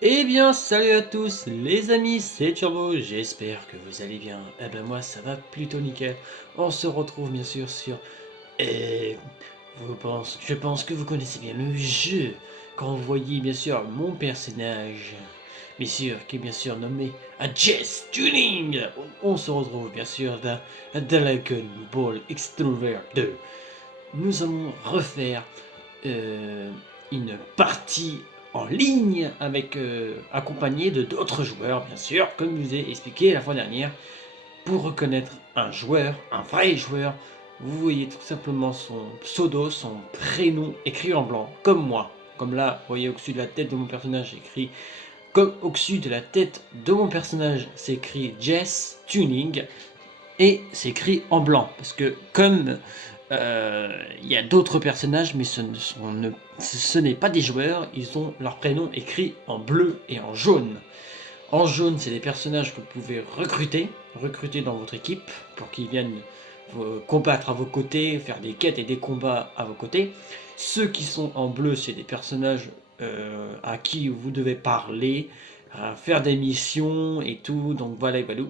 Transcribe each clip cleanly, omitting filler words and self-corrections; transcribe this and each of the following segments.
Eh bien, salut à tous les amis, c'est Turbo, j'espère que vous allez bien. Eh ben moi ça va plutôt nickel. On se retrouve bien sûr sur... Et je pense que vous connaissez bien le jeu. Quand vous voyez bien sûr mon personnage, bien sûr, qui est bien sûr nommé Jess Tuning. On se retrouve bien sûr dans Dragon Ball Extrover 2. Nous allons refaire euh, une partie en ligne avec accompagné de d'autres joueurs, bien sûr, comme je vous ai expliqué la fois dernière. Pour reconnaître un joueur, un vrai joueur, vous voyez tout simplement son pseudo, son prénom écrit en blanc, comme moi. Comme là, vous voyez au-dessus de la tête de mon personnage écrit, comme au-dessus de la tête de mon personnage, c'est écrit Jess Tuning et c'est écrit en blanc parce que comme il y a d'autres personnages, mais ce n'est pas des joueurs, ils ont leur prénom écrit en bleu et en jaune. En jaune, c'est des personnages que vous pouvez recruter dans votre équipe pour qu'ils viennent combattre à vos côtés, faire des quêtes et des combats à vos côtés. Ceux qui sont en bleu, c'est des personnages à qui vous devez parler, faire des missions et tout. Donc voilà, voilà.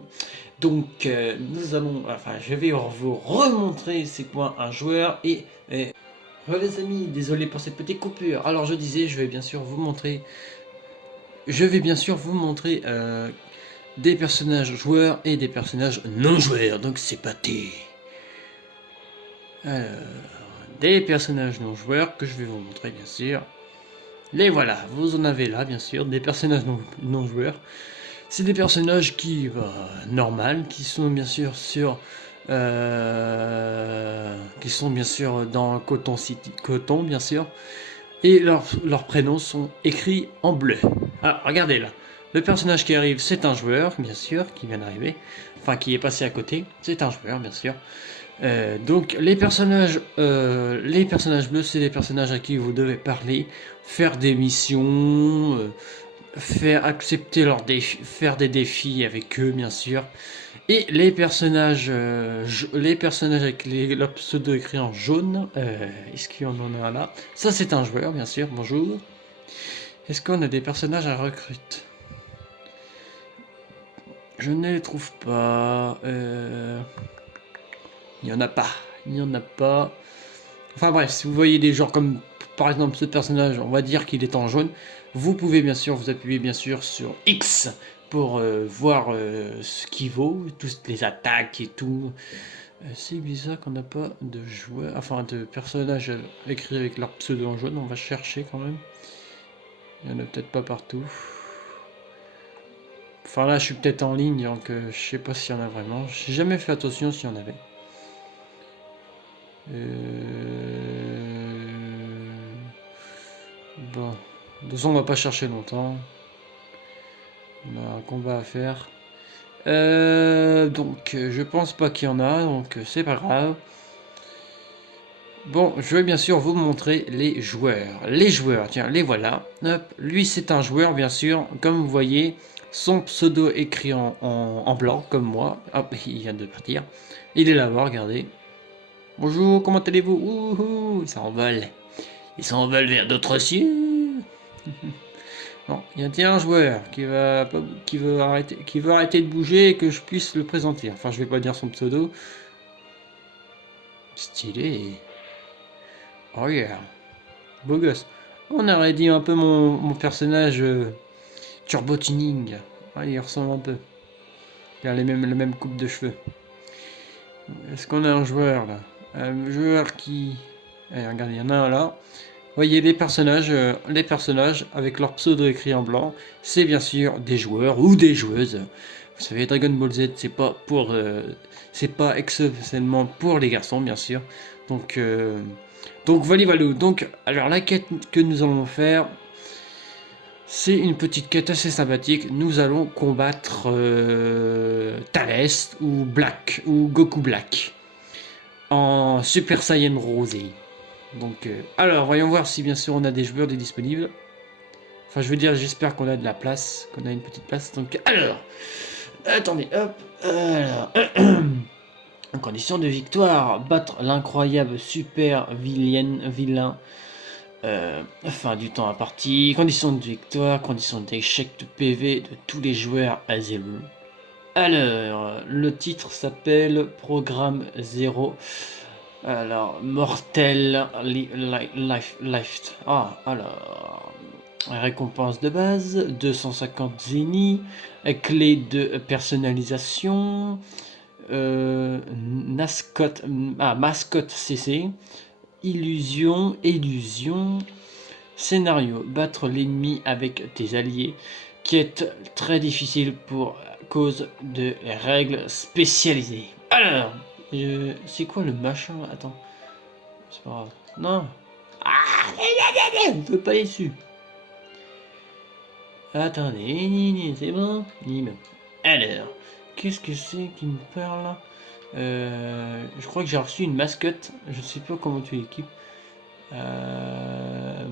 Donc je vais vous remontrer c'est quoi un joueur et les amis, désolé pour cette petite coupure. Alors je disais, je vais bien sûr vous montrer des personnages joueurs et des personnages non joueurs. Donc c'est parti. Alors, des personnages non joueurs que je vais vous montrer bien sûr. Les voilà, vous en avez là bien sûr, des personnages non joueurs. C'est des personnages normal, qui sont bien sûr dans Coton City, Coton bien sûr, et leurs prénoms sont écrits en bleu. Ah, regardez là, le personnage qui arrive, c'est un joueur bien sûr qui vient d'arriver, enfin qui est passé à côté, c'est un joueur bien sûr. Donc les personnages bleus, c'est des personnages à qui vous devez parler, faire des missions, faire accepter leurs défis, faire des défis avec eux bien sûr. Et les personnages avec leur pseudo écrit en jaune, est-ce qu'il y en a un là? Ça c'est un joueur bien sûr, bonjour. Est-ce qu'on a des personnages à recruter? Je ne les trouve pas. Il n'y en a pas. Il n'y en a pas. Enfin bref, si vous voyez des genres comme par exemple ce personnage, on va dire qu'il est en jaune, vous pouvez bien sûr vous appuyer bien sûr sur X pour voir ce qu'il vaut, toutes les attaques et tout. C'est bizarre qu'on n'a pas de joueurs, enfin de personnages écrits avec leur pseudo en jaune, on va chercher quand même. Il n'y en a peut-être pas partout. Enfin là je suis peut-être en ligne donc je sais pas s'il y en a vraiment. J'ai jamais fait attention s'il y en avait. Bon, de toute façon on va pas chercher longtemps. On a un combat à faire. Donc je pense pas qu'il y en a, donc c'est pas grave. Bon, je vais bien sûr vous montrer les joueurs. Les joueurs, tiens, les voilà. Hop, lui c'est un joueur bien sûr, comme vous voyez, son pseudo écrit en blanc, comme moi. Hop, il vient de partir. Il est là-bas, regardez. Bonjour, comment allez-vous? Ouhou, il s'envole. Il s'envole vers d'autres cieux. Bon, il y a un joueur qui veut arrêter de bouger et que je puisse le présenter. Enfin, je vais pas dire son pseudo. Stylé. Oh yeah. Beau gosse. On aurait dit un peu mon personnage Turbo Tuning. Ouais, il ressemble un peu. Il a la même coupe de cheveux. Est-ce qu'on a un joueur là? Un joueur qui... Eh, regardez, il y en a un là. Voyez les personnages avec leur pseudo écrit en blanc, c'est bien sûr des joueurs ou des joueuses. Vous savez, Dragon Ball Z, c'est pas exceptionnellement pour les garçons, bien sûr. Donc voilà, voilà. Donc, alors la quête que nous allons faire, c'est une petite quête assez sympathique. Nous allons combattre Thalès ou Black ou Goku Black en Super Saiyan Rosé. Donc, alors, voyons voir si bien sûr on a des joueurs disponibles. Enfin, je veux dire, j'espère qu'on a de la place, qu'on a une petite place. Donc, alors, attendez, hop, alors, en condition de victoire, battre l'incroyable super vilain Fin du temps imparti, conditions de victoire, conditions d'échec de PV de tous les joueurs à 0. Alors, le titre s'appelle Programme 0. Alors, Mortel Life. Ah, alors. Récompense de base, 250 zénith, clé de personnalisation, mascotte CC, illusion, scénario, battre l'ennemi avec tes alliés, quête très difficile pour cause de règles spécialisées. Alors, c'est quoi le machin? Attends, c'est pas grave. Non. Ah, on peut pas aller dessus. Attendez, c'est bon. Alors, qu'est-ce que c'est qui me parle là? Je crois que j'ai reçu une mascotte. Je sais pas comment tu l'équipes.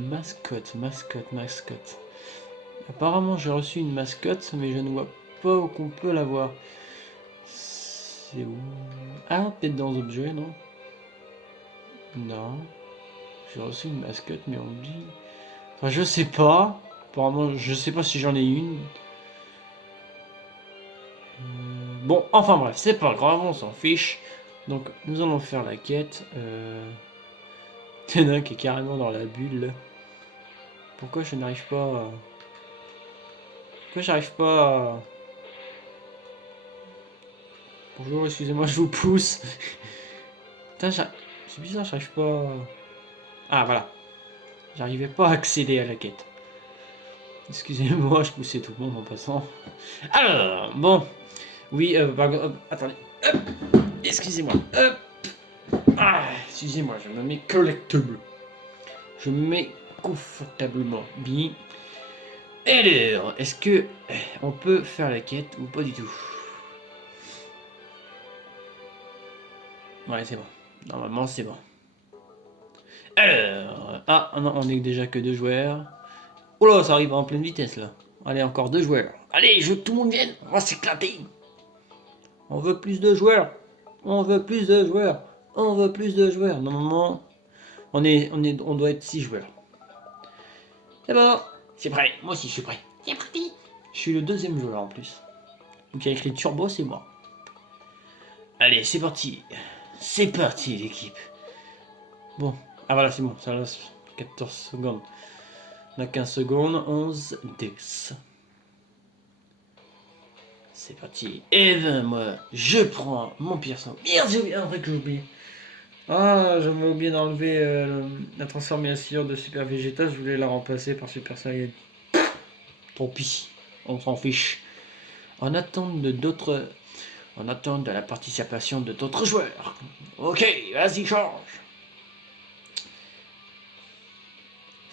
Mascotte. Apparemment, j'ai reçu une mascotte, mais je ne vois pas où qu'on peut l'avoir. C'est où? Ah, peut-être dans objets, non? Non. J'ai reçu une mascotte, mais on dit. Enfin, je sais pas. Apparemment, je sais pas si j'en ai une. Bon, enfin bref, c'est pas grave, on s'en fiche. Donc, nous allons faire la quête. Il y en a un qui est carrément dans la bulle. Pourquoi je n'arrive pas à... Pourquoi j'arrive pas à... Bonjour, excusez-moi, je vous pousse. Putain, c'est bizarre, j'arrive pas à... Ah, voilà. J'arrivais pas à accéder à la quête. Excusez-moi, je poussais tout le monde en passant. Alors, bon. Oui, attendez. Hop. Excusez-moi. Hop. Ah, excusez-moi, je me mets collectable. Je me mets confortablement bien. Alors, est-ce que on peut faire la quête ou pas du tout? Ouais, c'est bon. Normalement, c'est bon. Alors, ah non, on est déjà que 2 joueurs. Oh là, ça arrive en pleine vitesse là. Allez, encore 2 joueurs. Allez, je veux que tout le monde vienne. On va s'éclater. On veut plus de joueurs. On veut plus de joueurs. On veut plus de joueurs. Normalement, on doit être 6 joueurs. C'est bon. C'est prêt. Moi aussi, je suis prêt. C'est parti. Je suis le 2e joueur en plus. Donc il y a écrit Turbo, c'est moi. Allez, c'est parti. C'est parti, l'équipe. Bon. Ah voilà, c'est bon. Ça laisse 14 secondes. On a 15 secondes. 11, 10. C'est parti. Et ben moi, je prends mon piercing. Merde, j'ai oublié un truc que j'ai oublié. Ah, j'avais oublié d'enlever la transformation de Super Vegeta. Je voulais la remplacer par Super Saiyan. Tant pis, on s'en fiche. En attente de la participation de d'autres joueurs. Ok, vas-y, change.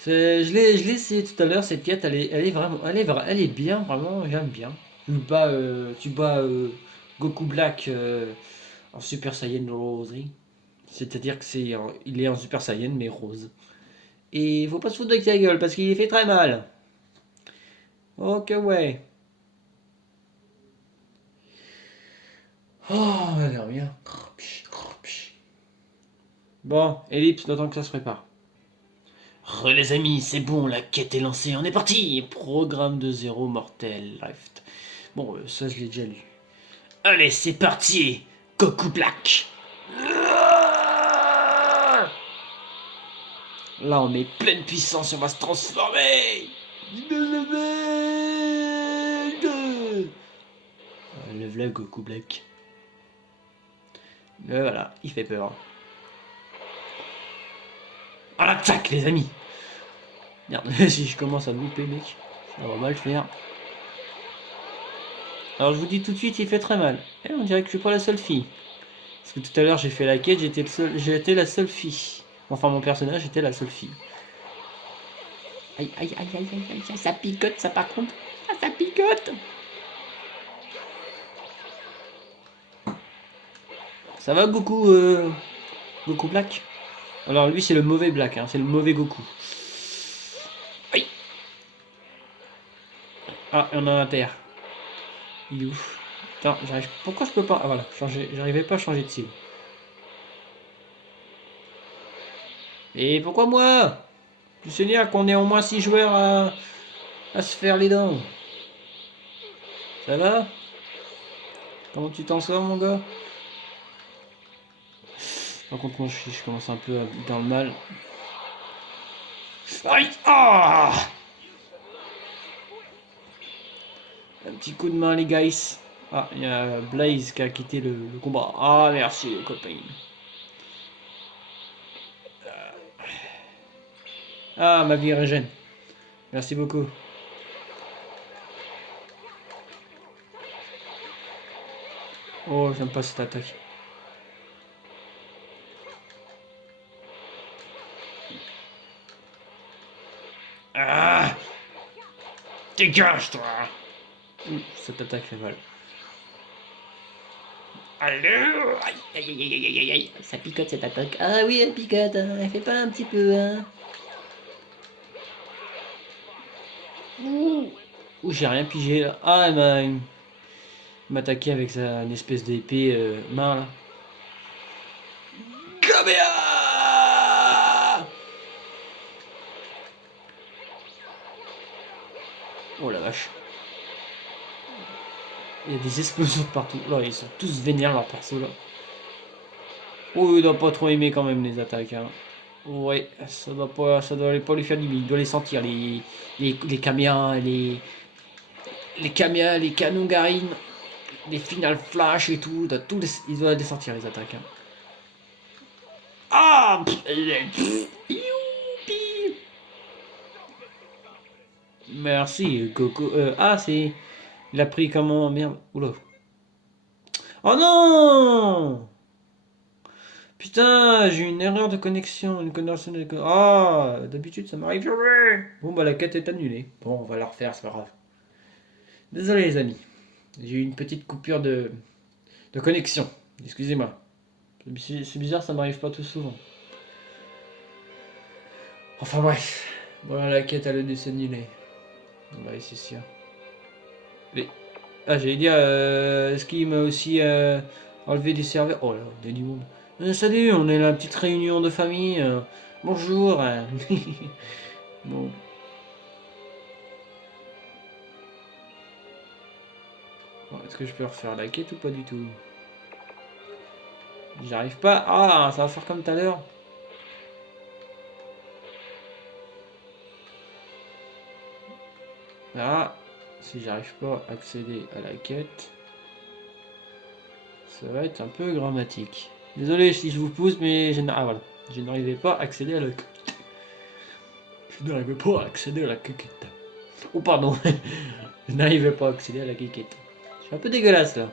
Je l'ai essayé tout à l'heure, cette quête, elle est vraiment, elle est bien, vraiment, j'aime bien. Tu bats Goku Black en Super Saiyan Rose. C'est-à-dire que il est en Super Saiyan mais rose. Et il faut pas se foutre de sa gueule parce qu'il fait très mal. Ok, ouais. Oh, on va dormir. Bon, Ellipse, d'autant que ça se prépare. Les amis, c'est bon, la quête est lancée, on est parti. Programme de 0 mortel life. Bon, ça je l'ai déjà lu. Allez, c'est parti. Goku Black. Là, on est pleine puissance, on va se transformer. Le v'là Goku Black. Voilà, il fait peur. À l'attaque, les amis. Merde, si je commence à louper, mec, ça va mal faire. Alors, je vous dis tout de suite, il fait très mal. Et on dirait que je suis pas la seule fille. Parce que tout à l'heure, j'ai fait la quête, j'étais la seule fille. Enfin, mon personnage était la seule fille. Aïe, aïe, aïe, aïe, aïe, aïe, ça picote, ça par contre. Ah, ça picote. Ça va, Goku Goku Black? Alors, lui, c'est le mauvais Black, hein, c'est le mauvais Goku. Aïe. Ah, il y en a un à terre. Il est où? Attends, j'arrive. Pourquoi je peux pas. Ah, voilà, j'arrivais pas à changer de cible. Et pourquoi moi? Tu sais bien qu'on est au moins 6 joueurs à se faire les dents. Ça va? Comment tu t'en sors, mon gars? Par contre, moi, je commence un peu à être dans le mal. Aïe! Ah! Un petit coup de main, les guys. Ah, il y a Blaze qui a quitté le combat. Ah, merci, copain. Ah, ma vie régène. Merci beaucoup. Oh, j'aime pas cette attaque. Ah! Dégage, toi! Cette attaque fait mal. Allô! Aïe, aïe, aïe, aïe, aïe, aïe, aïe. Ça picote cette attaque. Ah oui, elle picote, hein. Elle fait pas un petit peu, hein. Ouh, Ouh, j'ai rien pigé là. Ah, elle m'a attaqué avec sa une espèce d'épée main là. Kabea! Oh la vache. Il y a des explosions de partout. Là, ils sont tous vénères leurs persos là. Oh, il doit pas trop aimer quand même les attaques. Hein. Ouais, ça doit pas lui faire du bien. Il doit les sentir, les caméras, les canons garines, les final flash et tout. Il doit les sentir les attaques. Hein. Ah! Youpi! Merci, Coco. Ah, c'est. Il a pris comment? Merde. Oula. Oh non! Putain, j'ai une erreur de connexion. Ah, d'habitude ça m'arrive jamais. Bon, bah la quête est annulée. Bon, on va la refaire, c'est pas grave. Désolé, les amis. J'ai eu une petite coupure de connexion. Excusez-moi. C'est bizarre, ça m'arrive pas tout souvent. Enfin bref. Voilà, la quête a le décès annulé. Ouais, c'est sûr. Mais. Ah, j'allais dire, est-ce qu'il m'a aussi enlevé des serveurs? Oh là, il y a du monde. Salut, on est la petite réunion de famille. Bonjour. Bon. Bon, est-ce que je peux refaire la quête ou pas du tout? J'arrive pas. Ah, ça va faire comme tout à l'heure. Ah, si j'arrive pas à accéder à la quête, ça va être un peu grammatique. Désolé si je vous pousse, mais ah, voilà. Je n'arrivais pas à accéder à la quête. Je n'arrivais pas à accéder à la quête. Oh, pardon. Je n'arrivais pas à accéder à la quête. Je suis un peu dégueulasse là.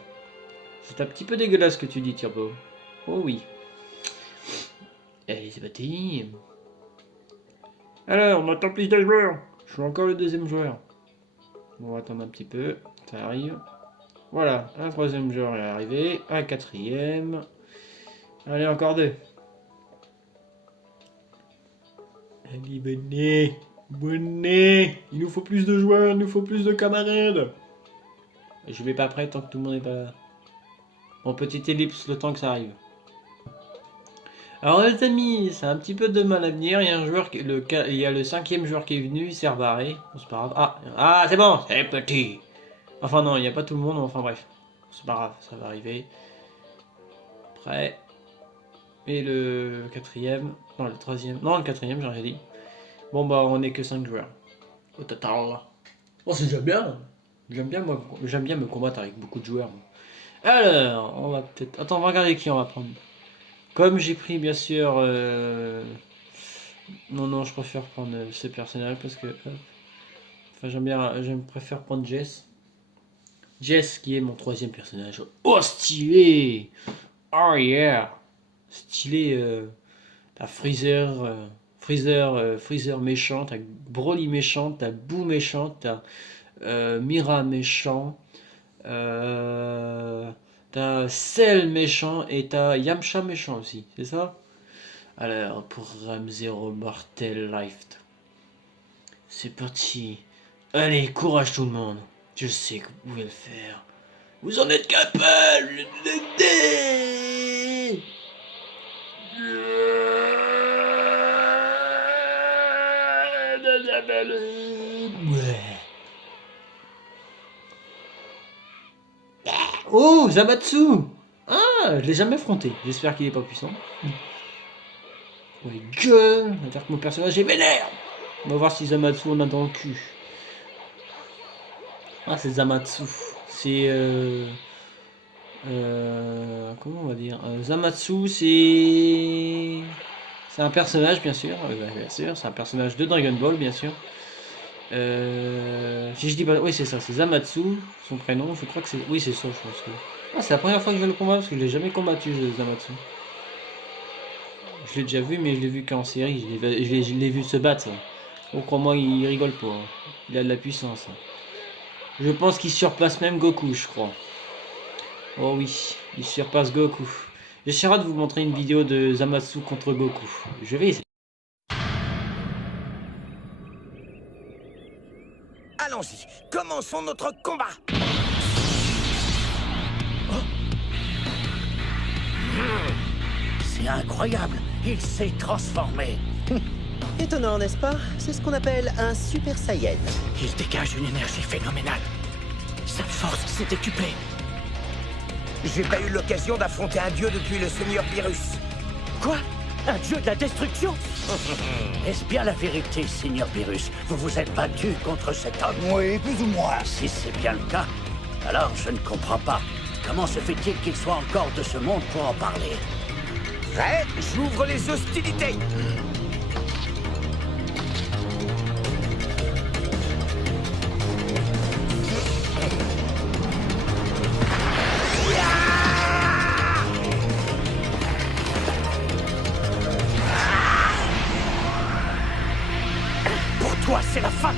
C'est un petit peu dégueulasse ce que tu dis, Turbo. Oh oui. Allez, c'est parti. Alors, on attend plus de joueurs. Je suis encore le deuxième joueur. On va attendre un petit peu. Ça arrive. Voilà, un troisième joueur est arrivé. Un quatrième. Allez, encore deux. Allez, venez. Venez. Il nous faut plus de joueurs, il nous faut plus de camarades. Je vais pas prêt tant que tout le monde n'est pas là. Bon, petite ellipse le temps que ça arrive. Alors les amis, c'est un petit peu de mal à venir. Il y a un joueur, il y a le cinquième joueur qui est venu, il s'est rebarré. Bon, c'est pas grave. Ah, c'est bon, c'est petit. Enfin non, il n'y a pas tout le monde. Enfin bref, c'est pas grave, ça va arriver. Prêt. Et le quatrième, non le troisième, non le quatrième, j'ai rien dit. Bon bah on est que 5 joueurs au total. Oh c'est déjà bien. J'aime bien me combattre avec beaucoup de joueurs. Alors, on va peut-être. Attends, on va regarder qui on va prendre. Comme j'ai pris bien sûr. Non, je préfère prendre ce personnage parce que. Enfin, préfère prendre Jess. Jess qui est mon troisième personnage. Oh, stylé! Oh yeah! Stylé. T'as Freezer. Freezer méchant, t'as Broly méchant, t'as Boo méchant, t'as Mira méchant. T'as Cell méchant et t'as Yamcha méchant aussi, c'est ça? Alors, pour Ram-Zero Mortel Life, c'est parti. Allez, courage tout le monde. Je sais que vous pouvez le faire. Vous en êtes capable. Ouais. Oh, Zamatsu! Ah, je l'ai jamais affronté. J'espère qu'il est pas puissant. Ouais, gueule! On va dire que mon personnage est vénère! On va voir si Zamatsu en a dans le cul. Ah, c'est Zamatsu. C'est. Comment on va dire Zamatsu, c'est. C'est un personnage, bien sûr. Bien sûr, c'est un personnage de Dragon Ball, bien sûr. Si je dis pas. Oui, c'est ça, c'est Zamatsu, son prénom. Je crois que c'est. Oui, c'est ça, je pense que. Ah, c'est la première fois que je le combat parce que je l'ai jamais combattu, Zamatsu. Je l'ai déjà vu, mais je l'ai vu qu'en série. Je l'ai vu se battre. Oh, crois-moi, il rigole pas. Il a de la puissance. Je pense qu'il surpasse même Goku, je crois. Oh oui, il surpasse Goku. J'essaierai de vous montrer une vidéo de Zamatsu contre Goku. Je vais essayer. Allons-y, commençons notre combat. C'est incroyable, il s'est transformé. Étonnant, n'est-ce pas? C'est ce qu'on appelle un Super Saiyan. Il dégage une énergie phénoménale. Sa force s'est décuplée. J'ai pas eu l'occasion d'affronter un dieu depuis le Seigneur Pyrrhus. Quoi? Un dieu de la destruction? Est-ce bien la vérité, Seigneur Pyrrhus? Vous vous êtes battu contre cet homme? Oui, plus ou moins. Si c'est bien le cas, alors je ne comprends pas. Comment se fait-il qu'il soit encore de ce monde pour en parler? Prêt? J'ouvre les hostilités. Pour toi, c'est la fin!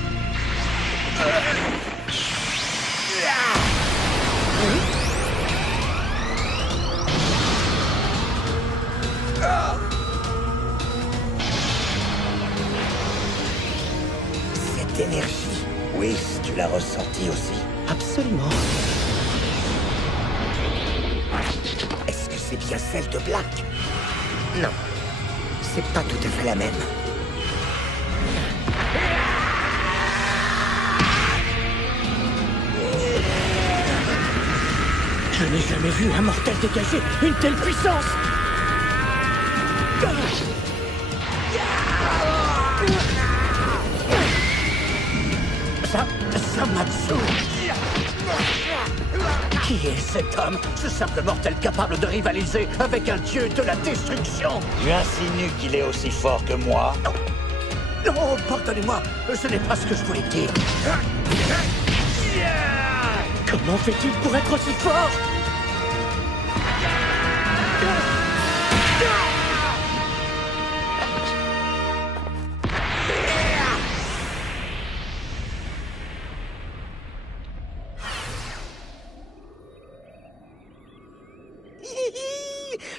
Cette énergie. Oui, tu l'as ressentie aussi. Absolument. Est-ce que c'est bien celle de Black? Non. C'est pas tout à fait la même. Je n'ai jamais vu un mortel dégager une telle puissance! Zamatsu! Qui est cet homme? Ce simple mortel capable de rivaliser avec un dieu de la destruction! Tu insinues qu'il est aussi fort que moi? Non, pardonnez-moi, ce n'est pas ce que je voulais dire. Comment fait-il pour être aussi fort?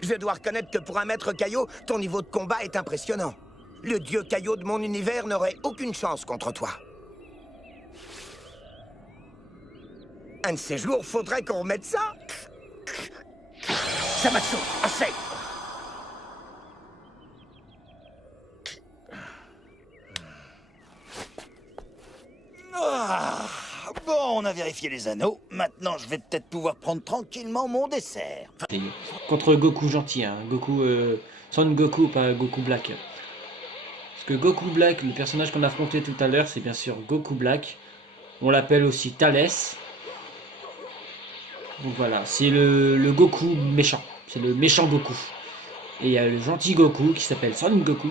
Je dois reconnaître que pour un maître Kaio, ton niveau de combat est impressionnant. Le dieu Kaio de mon univers n'aurait aucune chance contre toi. Un de ces jours, faudrait qu'on remette ça. Zamatsu, assez! Ah, bon, on a vérifié les anneaux. Maintenant, je vais peut-être pouvoir prendre tranquillement mon dessert. Contre Goku gentil, hein. Goku. Son Goku, pas Goku Black. Parce que Goku Black, le personnage qu'on a affronté tout à l'heure, c'est bien sûr Goku Black. On l'appelle aussi Thalès. Donc voilà, c'est le Goku méchant. C'est le méchant Goku. Et il y a le gentil Goku qui s'appelle Son Goku.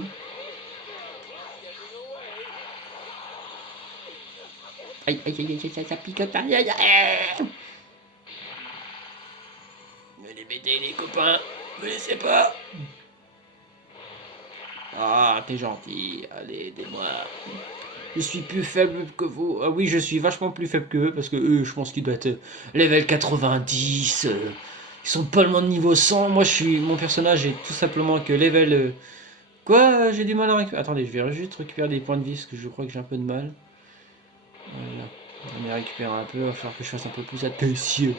Aïe aïe aïe aïe aïe, ça picote, aïe aïe aïe. Venez m'aider les copains, me laissez pas. Ah, t'es gentil, allez, aidez-moi. Je suis plus faible que vous. Ah oui, je suis vachement plus faible que eux, parce que eux, je pense qu'ils doivent être level 90. Ils sont pas loin de niveau 100. Moi, mon personnage est tout simplement que level... Quoi? J'ai du mal à récupérer. Attendez, je vais juste récupérer des points de vie, parce que je crois que j'ai un peu de mal. Voilà. On va les récupérer un peu, il va falloir que je fasse un peu plus attention.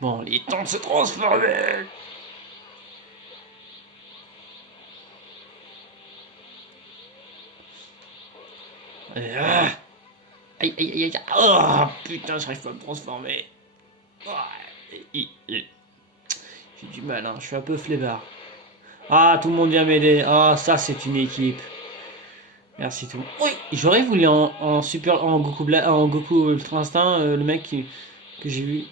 Bon, il est temps de se transformer. Ah. Aïe, aïe, aïe, aïe. Oh, putain, j'arrive pas à me transformer. Oh, j'ai du mal, hein. Je suis un peu flemmard. Ah, tout le monde vient m'aider. Ah, ça, c'est une équipe. Merci tout le monde. Oui, j'aurais voulu en super, en Goku Ultra Instinct, le mec que j'ai vu.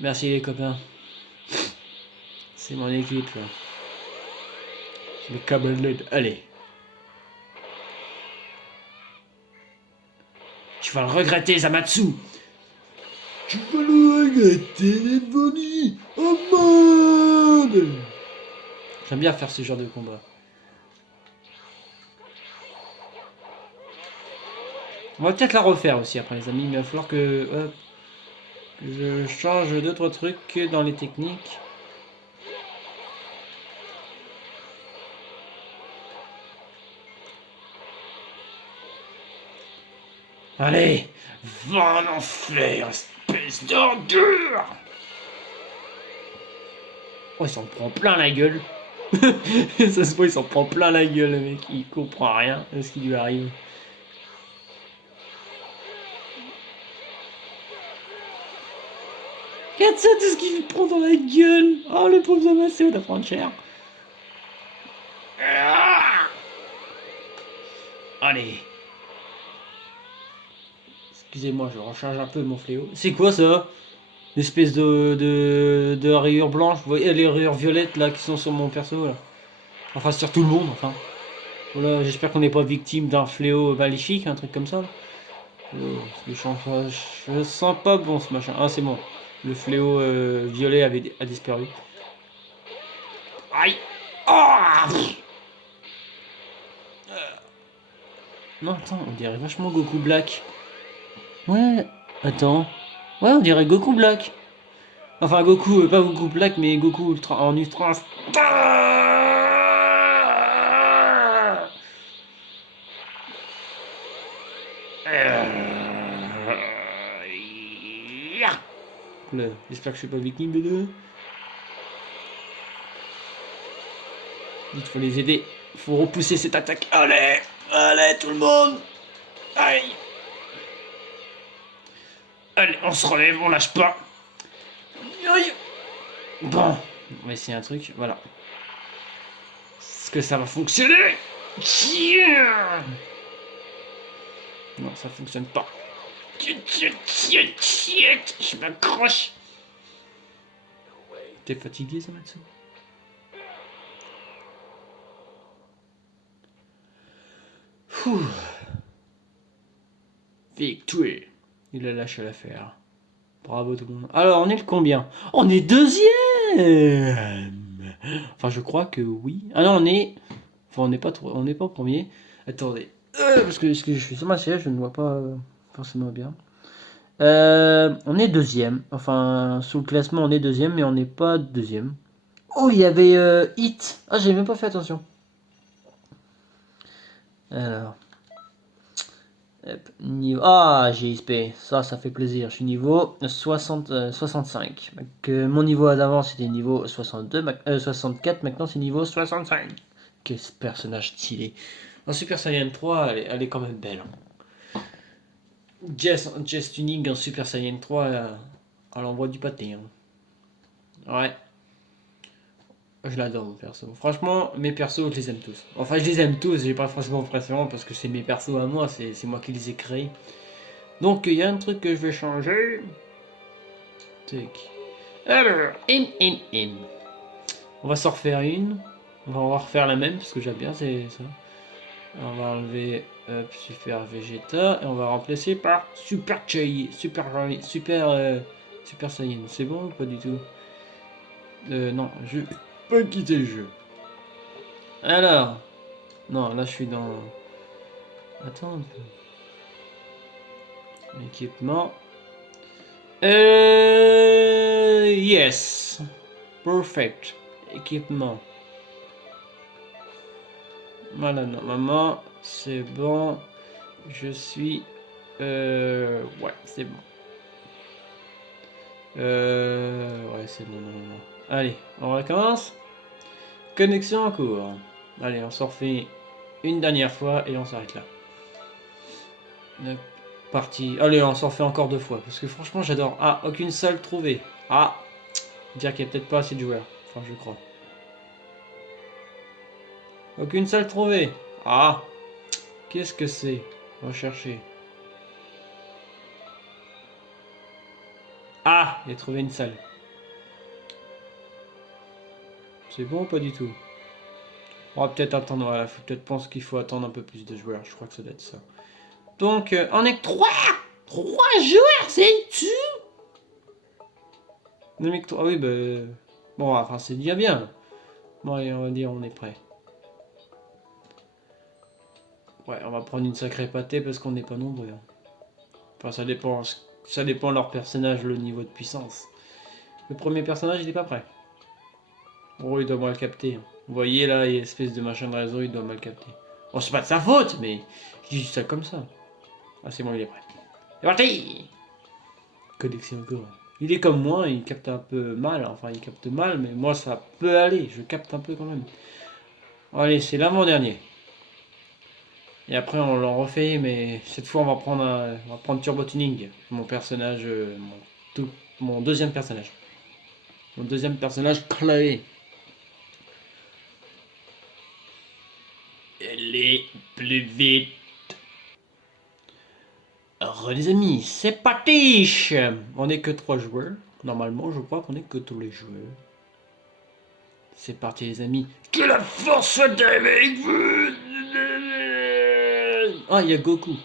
Merci les copains. C'est mon équipe là. C'est le câble LED. Allez. Tu vas le regretter, Zamatsu. Tu vas le regretter, Bonnie. Oh merde. J'aime bien faire ce genre de combat. On va peut-être la refaire aussi après les amis, mais il va falloir que je change 2-3 trucs dans les techniques. Allez, va en enfer, espèce d'ordure! Oh, il s'en prend plein la gueule. Ça se voit, il s'en prend plein la gueule, le mec. Il comprend rien de ce qui lui arrive. Regarde ça, tout ce qu'il lui prend dans la gueule. Oh, le pauvre Zamasu, t'as prendre cher. Ah, allez. Excusez-moi, je recharge un peu mon fléau. C'est quoi ça? Une espèce de rayures blanches. Vous voyez les rayures violettes là qui sont sur mon perso là. Enfin sur tout le monde enfin. Voilà, j'espère qu'on n'est pas victime d'un fléau maléfique, un truc comme ça. Là. Je sens pas bon ce machin. Ah c'est bon. Le fléau violet a disparu. Aïe. Oh non attends, on dirait vachement Goku Black. Ouais, attends. Ouais, on dirait Goku Black. Enfin, Goku, pas Goku Black, mais Goku ultra, en ultra. J'espère que je suis pas victime de deux. Il faut les aider. Il faut repousser cette attaque. Allez, allez, tout le monde. Aïe. Allez, on se relève, on lâche pas. Aïe. Bon, on va essayer un truc, voilà. Est-ce que ça va fonctionner? Non, ça fonctionne pas. Je m'accroche. T'es fatigué, Zamatsu? Victoire. Il a lâché l'affaire. Bravo tout le monde. Alors, on est le combien? On est deuxième. Enfin, je crois que oui. Ah non, on est... Enfin, on n'est pas trop... On n'est pas premier. Attendez. Parce que je suis sur ma chaise, je ne vois pas forcément bien. On est deuxième. Enfin, sous le classement, on est deuxième, mais on n'est pas deuxième. Oh, il y avait Hit. Ah, j'ai même pas fait attention. Alors... Hop, niveau... Ah, GSP, ça fait plaisir. Je suis niveau 65. Donc, mon niveau d'avant c'était niveau 62, 64, maintenant c'est niveau 65. Quel personnage stylé. En Super Saiyan 3, elle est quand même belle. Jess Tuning en Super Saiyan 3, elle envoie du pâté. Hein. Ouais. Je l'adore mon perso. Franchement, mes persos, je les aime tous. Enfin, je les aime tous, j'ai pas forcément préférence parce que c'est mes persos à moi, c'est moi qui les ai créés. Donc, il y a un truc que je vais changer. Tac. Alors, on va s'en refaire une. On va refaire la même parce que j'aime bien, c'est ça. On va enlever Super Vegeta et on va remplacer par Super Chai, Super Saiyan. C'est bon ou pas du tout? Non, je vais pas quitter le jeu. Alors, non, là je suis dans... Attends un peu. Équipement. Yes. Perfect. Équipement. Voilà, normalement, c'est bon. Je suis... Ouais, c'est bon. Ouais, c'est bon, normalement. Allez, on recommence. Connexion en cours. Allez, on s'en refait une dernière fois et on s'arrête là. Partie. Allez, on s'en fait encore 2 fois. Parce que franchement, j'adore. Ah, aucune salle trouvée. Ah, dire qu'il n'y a peut-être pas assez de joueurs. Enfin, je crois. Aucune salle trouvée. Ah, qu'est-ce que c'est? Rechercher. Ah, j'ai trouvé une salle. C'est bon ou pas du tout? On va peut-être attendre. Voilà, faut peut-être penser qu'il faut attendre un peu plus de joueurs. Je crois que ça doit être ça. Donc, on est que 3 joueurs, c'est tout. On est que 3. Ah oui, bah. Bon, enfin, c'est déjà bien. Bon, allez, on va dire, on est prêt. Ouais, on va prendre une sacrée pâtée parce qu'on n'est pas nombreux. Hein. Enfin, ça dépend de leur personnage, le niveau de puissance. Le premier personnage, il est pas prêt. Oh, il doit mal capter. Hein. Vous voyez là, il y a une espèce de machin de réseau, il doit mal capter. Bon, c'est pas de sa faute, mais je dis ça comme ça. Ah, c'est bon, il est prêt. C'est parti! Connexion encore. Il est comme moi, il capte un peu mal. Enfin, il capte mal, mais moi, ça peut aller. Je capte un peu quand même. Allez, c'est l'avant-dernier. Et après, on l'en refait, mais cette fois, on va prendre Turbo Tuning. Mon personnage, mon deuxième personnage. Mon deuxième personnage clé. Elle est plus vite. Alors les amis, c'est parti. On n'est que 3 joueurs. Normalement, je crois qu'on est que tous les joueurs. C'est parti les amis. Que la force soit avec vous. Ah, il y a Goku.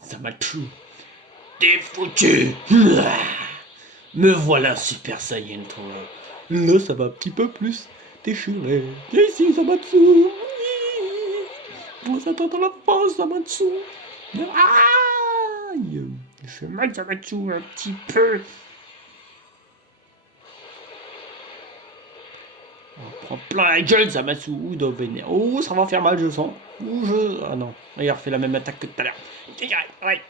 Ça m'a tout. T'es foutu. Me voilà Super Saiyan 3. Là, ça va un petit peu plus déchiré. Viens ici, Zamatsu. On s'attend à la fin, Zamatsu. Aïe. Je fais mal, Zamatsu, un petit peu. On prend plein la gueule, Zamatsu. Ou doit venir. Oh, ça va faire mal, je sens. Ah non. Regarde, fait la même attaque que tout à l'heure. Ouais.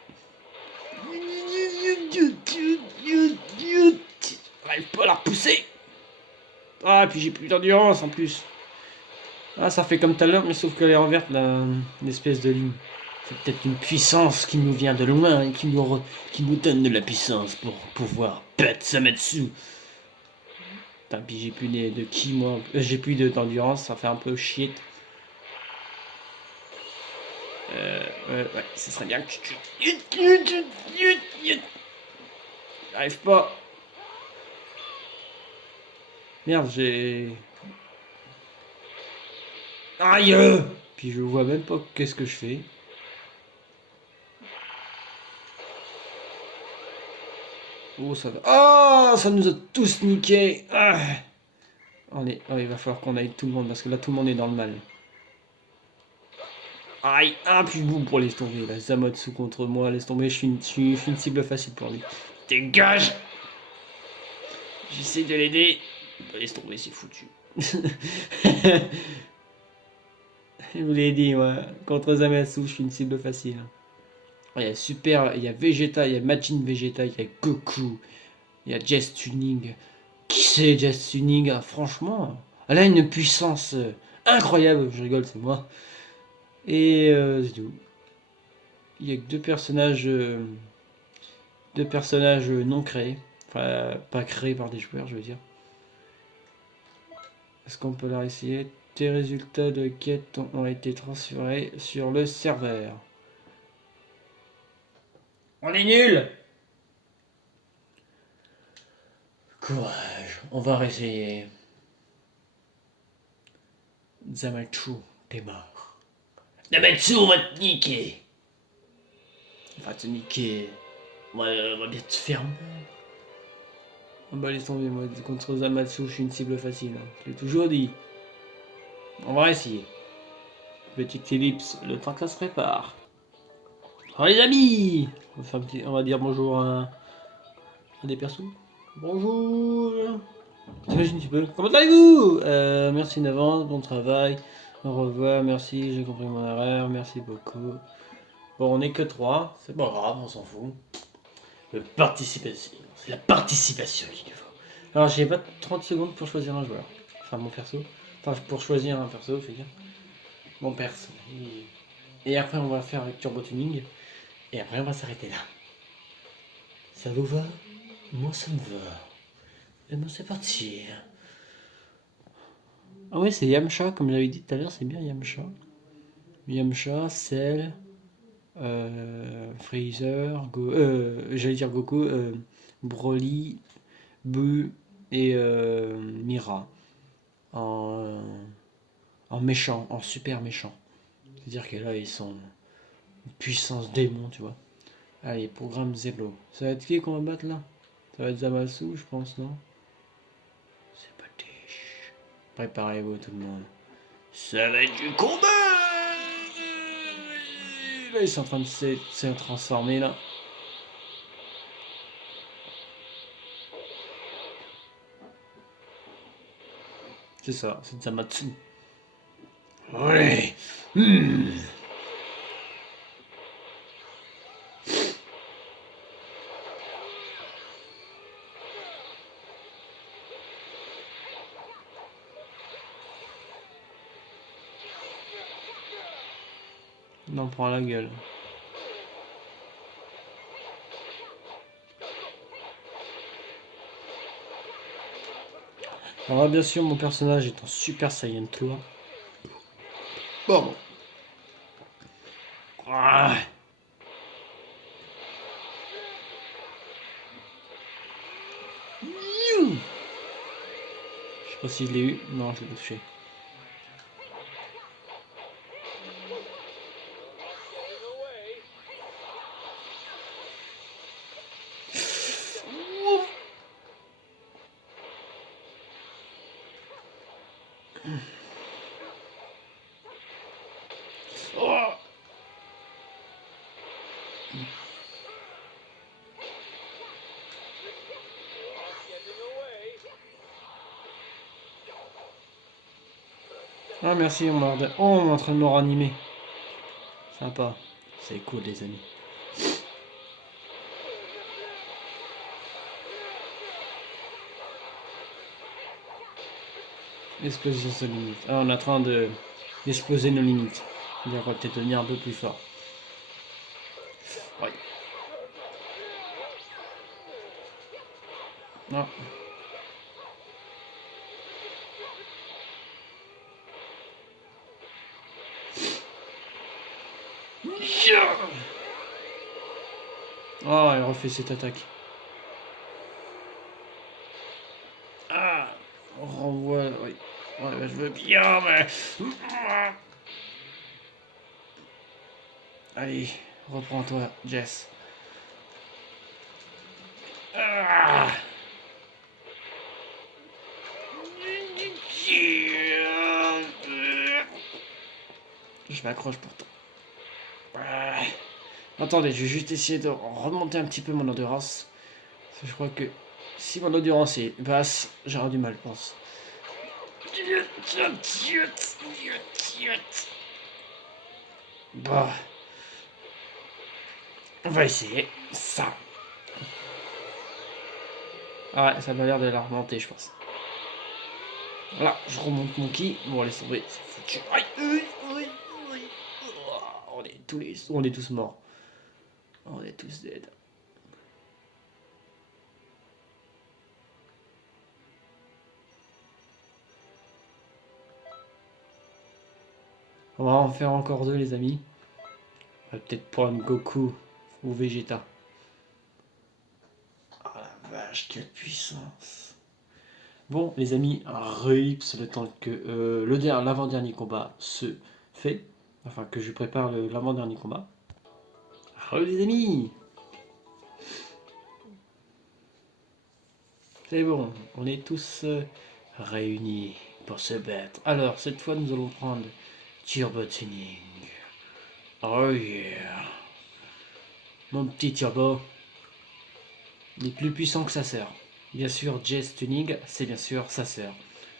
J'arrive pas à la repousser. Ah, puis j'ai plus d'endurance en plus. Ah, ça fait comme tout à l'heure, mais sauf qu'elle est en verte, une espèce de ligne. C'est peut-être une puissance qui nous vient de loin et qui nous donne de la puissance pour pouvoir battre Zamatsu. Putain, puis j'ai plus de ki, moi. J'ai plus d'endurance, ça fait un peu chier. Ouais, ce serait bien que j'arrive pas. Merde, j'ai... Aïe! Puis je vois même pas qu'est-ce que je fais. Oh, ça va. Oh, ça nous a tous niqué. Ah. Oh, il va falloir qu'on aide tout le monde parce que là, tout le monde est dans le mal. Aïe! Ah, puis boum, pour laisser tomber. Là, Zamatsu contre moi, laisse tomber. Je suis une cible facile pour lui. Dégage! J'essaie de l'aider. Laisse tomber, c'est foutu. Je vous l'ai dit, moi. Contre Zamatsu, je suis une cible facile. Il y a Super, il y a Vegeta, il y a Majin Vegeta, il y a Goku, il y a Jess Tuning. Qui c'est Jess Tuning? Ah, franchement, elle a une puissance incroyable. Je rigole, c'est moi. Et c'est tout. Il y a que deux personnages non créés. Enfin, pas créés par des joueurs, je veux dire. Est-ce qu'on peut leur essayer? Tes résultats de quête ont été transférés sur le serveur. On est nul. Courage, on va réessayer. Zamatsu, t'es mort. Zamatsu, on va te niquer. On va te niquer. On va bien te faire mal. On va laisser tomber, moi, contre Zamatsu, je suis une cible facile. Hein. Je l'ai toujours dit. On va essayer. Petite ellipse, le temps que ça se prépare. Oh les amis, on va dire bonjour à des persos. Bonjour. T'imagines un petit peu. Comment allez-vous? Merci d'avance, bon travail. Au revoir, merci, j'ai compris mon erreur, merci beaucoup. Bon, on est que 3, c'est pas grave, on s'en fout. Le participation, c'est la participation qu'il faut. Alors j'ai pas 30 secondes pour choisir un joueur. Enfin mon perso. Enfin pour choisir un perso, je veux dire. Mon perso. Et après on va faire avec Turbo Tuning. Et après on va s'arrêter là. Ça vous va? Moi ça me va. Et ben c'est parti. Ah ouais c'est Yamcha, comme j'avais dit tout à l'heure, c'est bien Yamcha. Yamcha, Cell, Freezer, j'allais dire Goku, Broly, Buu et Mira en, en méchant, en super méchant. C'est-à-dire que là ils sont puissance démon, tu vois. Allez, programme Zelo. Ça va être qui qu'on va battre là? Ça va être Zamasu, je pense, non? C'est pas têche. Préparez-vous tout le monde. Ça va être du combat! Là ils sont en train de se transformer là. C'est ça, c'est Zamatsu. Allez. On en prend la gueule. Alors là, bien sûr, mon personnage est en Super Saiyan 3. Bon. Ah. Je sais pas si je l'ai eu. Non, je l'ai pas touché. Oh. Ah merci, on est en train de me ranimer. Sympa. C'est cool les amis. Explosion sans limite. Ah, on est en train d'exploser nos limites. C'est-à-dire qu'on va peut-être devenir un peu plus fort. Ouais. Non. Oh, elle refait cette attaque. Ah, on renvoie. Oui. Ouais, bah, je veux bien, mais. Allez, reprends-toi, Jess. Ah. Je m'accroche pourtant. Ah. Attendez, je vais juste essayer de remonter un petit peu mon endurance. Parce que je crois que si mon endurance est basse, j'aurai du mal, je pense. Bon. On va essayer ça. Ah ouais, ça m'a l'air de la remonter, je pense. Voilà, je remonte mon ki. Bon, laisse tomber, c'est foutu. Aïe, on est tous morts. On est tous dead. On va en faire encore deux, les amis. On va peut-être prendre Goku ou Vegeta. Oh la vache, quelle puissance. Bon, les amis, rips le temps que l'avant-dernier combat se fait. Enfin, que je prépare l'avant-dernier combat. Re les amis. C'est bon, on est tous réunis pour se battre. Alors, cette fois, nous allons prendre Turbo Tuning. Oh yeah. Mon petit Turbo. Il est plus puissant que sa sœur. Bien sûr, Jess Tuning, c'est bien sûr sa sœur.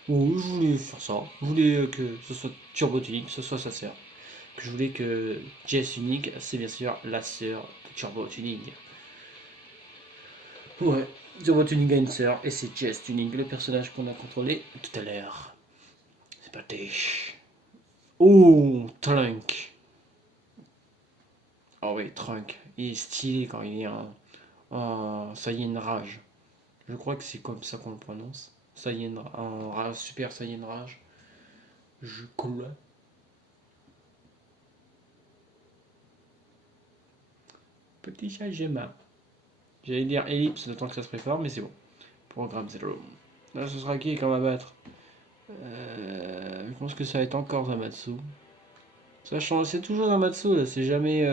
Oh, je voulais faire ça. Je voulais que ce soit Turbo Tuning, que ce soit sa sœur. que je voulais que Jess Unique, c'est bien sûr la sœur de Turbo Tuning. Ouais, Turbo Tuning a une sœur et c'est Jess Tuning, le personnage qu'on a contrôlé tout à l'heure. C'est parti. Oh, Trunk. Oh oui, Trunk. Il est stylé quand il est en Saiyan Rage. Je crois que c'est comme ça qu'on le prononce. Saiyan, Super Saiyan Rage. Je crois. Petit chat Gemma. J'allais dire ellipse le temps que ça se prépare, mais c'est bon. Programme 0. Là, ce sera qui qu'on va battre Je pense que ça va être encore Zamatsu. Ça change, c'est toujours Zamatsu, là, c'est jamais.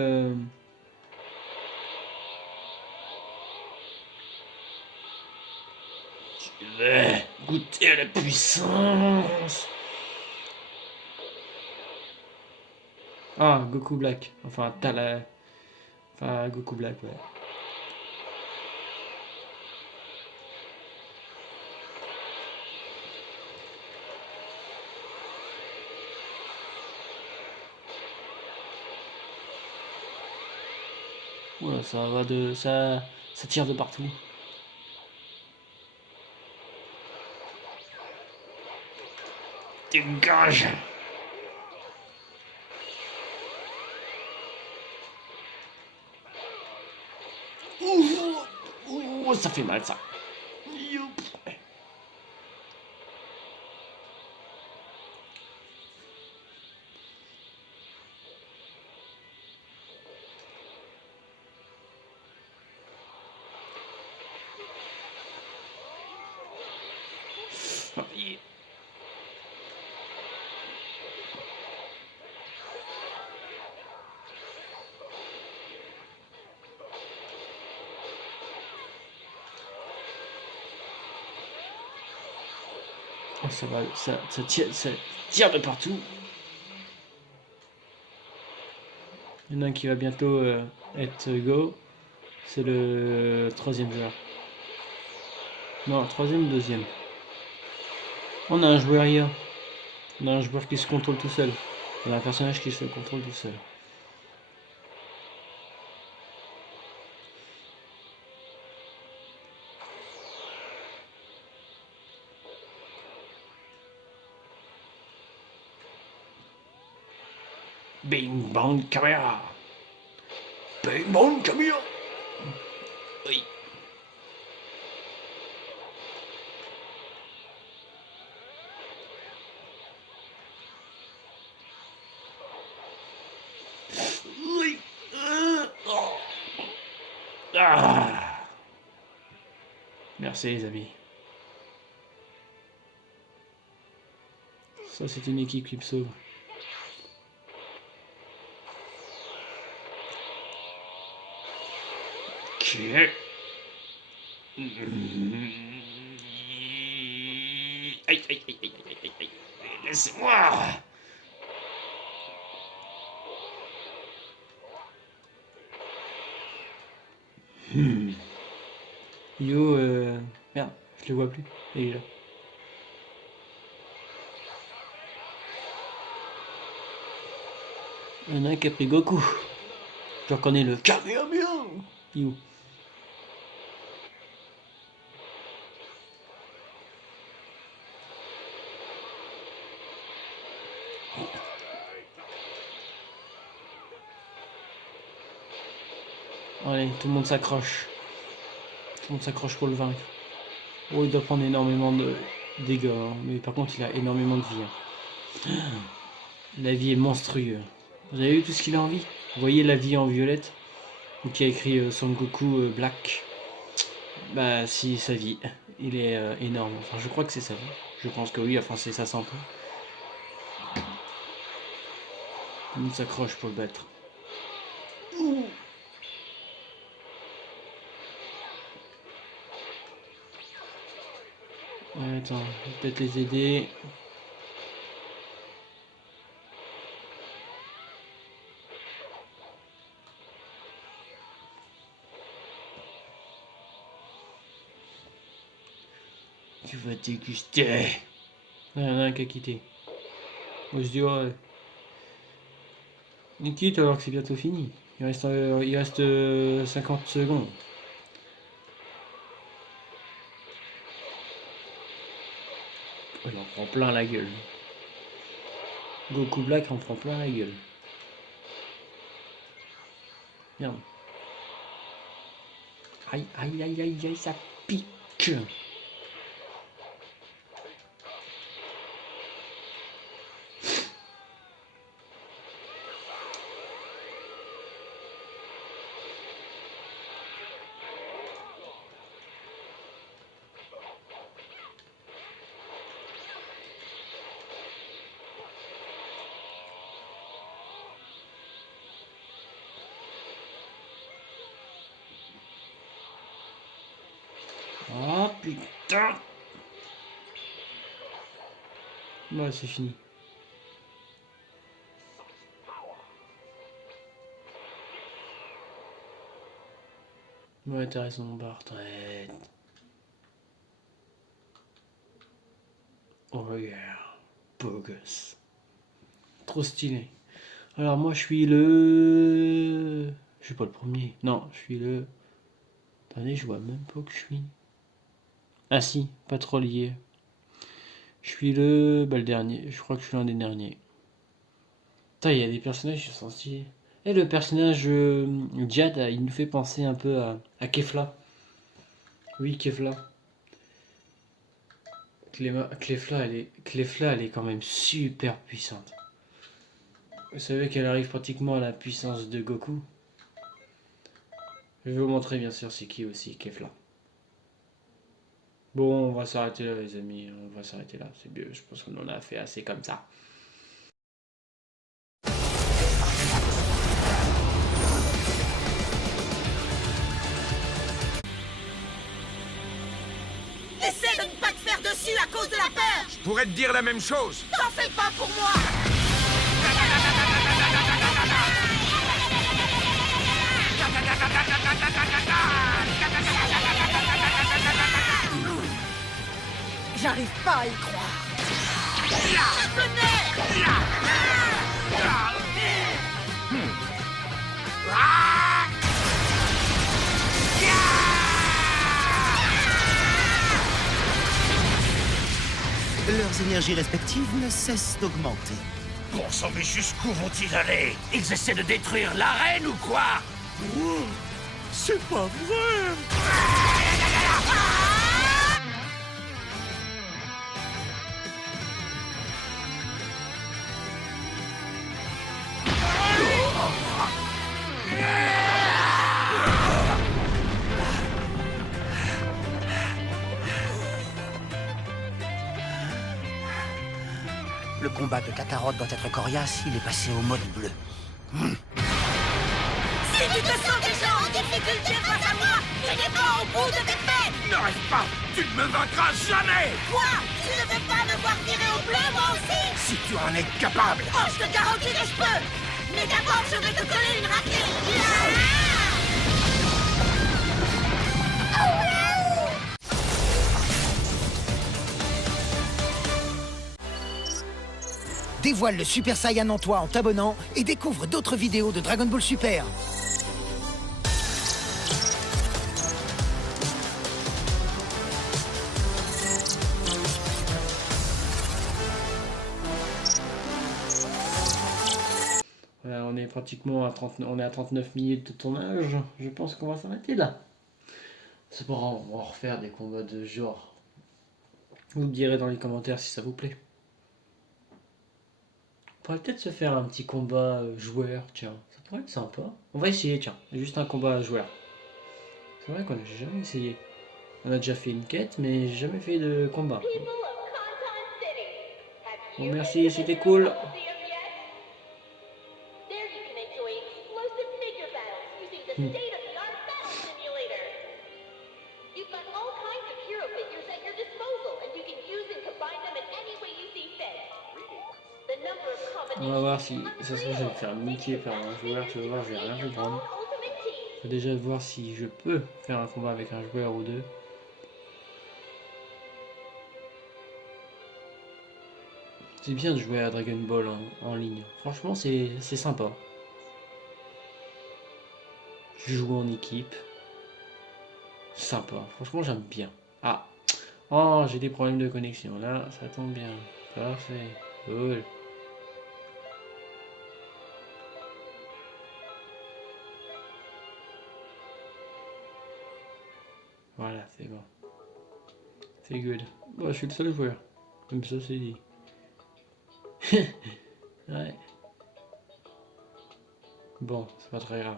Je vais goûter à la puissance. Ah, Goku Black. Enfin, Tala. Enfin, Goku Black, ouais. Oula, ça va de. Ça tire de partout. Dégage! Ouh, ça fait mal ça. Youp. Ah, yeah. Oh, ça va, ça tire de partout. Il y en a un qui va bientôt être go. C'est le troisième joueur. Non, troisième ou deuxième. On a un joueur hier. On a un joueur qui se contrôle tout seul. On a un personnage qui se contrôle tout seul. Bing bang caméra. Bing bang caméra. Oui. Oui. Oh. Ah. Merci les amis. Ça c'est une équipe qui me sauve. Ok. Aïe, aïe, aïe, aïe, aïe, aïe, aïe. Laissez-moi. Yo, merde, je le vois plus. Il est là. Il y en a un qui a pris Goku. Je reconnais le Kamehameha. You. Allez, tout le monde s'accroche. Tout le monde s'accroche pour le vaincre. Oh, il doit prendre énormément de dégâts, hein. Mais par contre, il a énormément de vie. Hein. La vie est monstrueuse. Vous avez vu tout ce qu'il a en vie? Vous voyez la vie en violette? Qui a écrit Son Goku Black. Bah, si, sa vie. Il est énorme. Enfin, je crois que c'est sa vie. Je pense que oui, enfin, c'est sa santé. On s'accroche pour le battre. Ouais, attends, je vais peut-être les aider. Tu vas déguster. Il y en a un qui a quitté. Moi je dis ouais. Il quitte alors que c'est bientôt fini. Il reste 50 secondes. Oh, il en prend plein la gueule. Goku Black en prend plein la gueule. Merde. Aïe, aïe, aïe, aïe, aïe, ça pique. Oh putain. Ouais, c'est fini. Ouais, t'as raison, Bartret. Oh, regarde. Beau gosse. Trop stylé. Alors, moi, je suis le... Je suis pas le premier. Non, je suis le... Attendez, je vois même pas que je suis... Ah si, pas trop lié. Je suis le dernier. Je crois que je suis l'un des derniers. Putain, il y a des personnages qui sont stylés. Et le personnage Jad, il nous fait penser un peu à Kefla. Oui, Kefla. Clefla, elle est quand même super puissante. Vous savez qu'elle arrive pratiquement à la puissance de Goku. Je vais vous montrer bien sûr c'est qui aussi, Kefla. Bon, on va s'arrêter là les amis, on va s'arrêter là, c'est mieux, je pense qu'on en a fait assez comme ça. Essaie de ne pas te faire dessus à cause de la peur. Je pourrais te dire la même chose. T'en fais pas pour moi. J'arrive pas à y croire. Je connais. Leurs énergies respectives ne cessent d'augmenter. Bon sang, mais jusqu'où vont-ils aller? Ils essaient de détruire l'arène ou quoi? C'est pas vrai! Le combat de Kakarot doit être coriace, il est passé au mode bleu. Si tu te sens déjà en difficulté face à moi, tu n'es pas au bout de tes peines. N'arrête pas! Tu ne me vaincras jamais! Quoi? Tu ne veux pas me voir tirer au bleu, moi aussi? Si tu en es capable! Oh, je te garantis que je peux. Mais d'abord, je vais te coller une raclée. Dévoile le Super Saiyan en toi en t'abonnant et découvre d'autres vidéos de Dragon Ball Super. Voilà, on est pratiquement à 30, on est à 39 minutes de tournage. Je pense qu'on va s'arrêter là. C'est pas grave, on va refaire des combats de ce genre. Vous me direz dans les commentaires si ça vous plaît. On pourrait peut-être se faire un petit combat joueur, tiens. Ça pourrait être sympa. On va essayer, tiens. Juste un combat joueur. C'est vrai qu'on n'a jamais essayé. On a déjà fait une quête, mais j'ai jamais fait de combat. Bon, merci, c'était cool. On va voir si ça se trouve, je vais me faire niquer par un joueur. Tu vas voir, je vais rien comprendre. Je vais déjà voir si je peux faire un combat avec un joueur ou deux. C'est bien de jouer à Dragon Ball en ligne. Franchement, c'est sympa. jouer en équipe. Sympa, franchement j'aime bien. Ah, oh j'ai des problèmes de connexion là, ça tombe bien. Parfait, cool. Voilà, c'est bon. C'est good. Bon, je suis le seul joueur. Comme ça, c'est dit. Ouais. Bon, c'est pas très grave.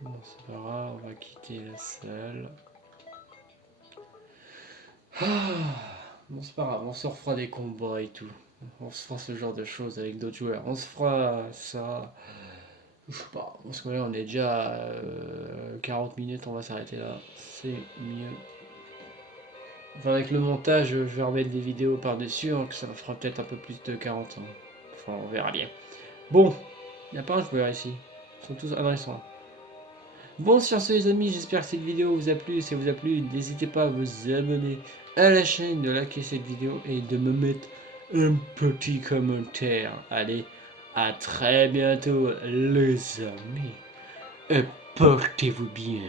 Bon, c'est pas grave, on va quitter la salle. Ah, bon, c'est pas grave, on se refera des combats et tout. On se fera ce genre de choses avec d'autres joueurs. On se fera ça. Je sais pas, parce que là on est déjà à 40 minutes, on va s'arrêter là. C'est mieux. Enfin, avec le montage, je vais remettre des vidéos par-dessus, donc ça fera peut-être un peu plus de 40 ans. Enfin, on verra bien. Bon, il n'y a pas un joueur ici. Ils sont tous adressants. Bon, sur ce les amis, j'espère que cette vidéo vous a plu. Si elle vous a plu, n'hésitez pas à vous abonner à la chaîne, de liker cette vidéo et de me mettre un petit commentaire. Allez, à très bientôt les amis. Et portez-vous bien.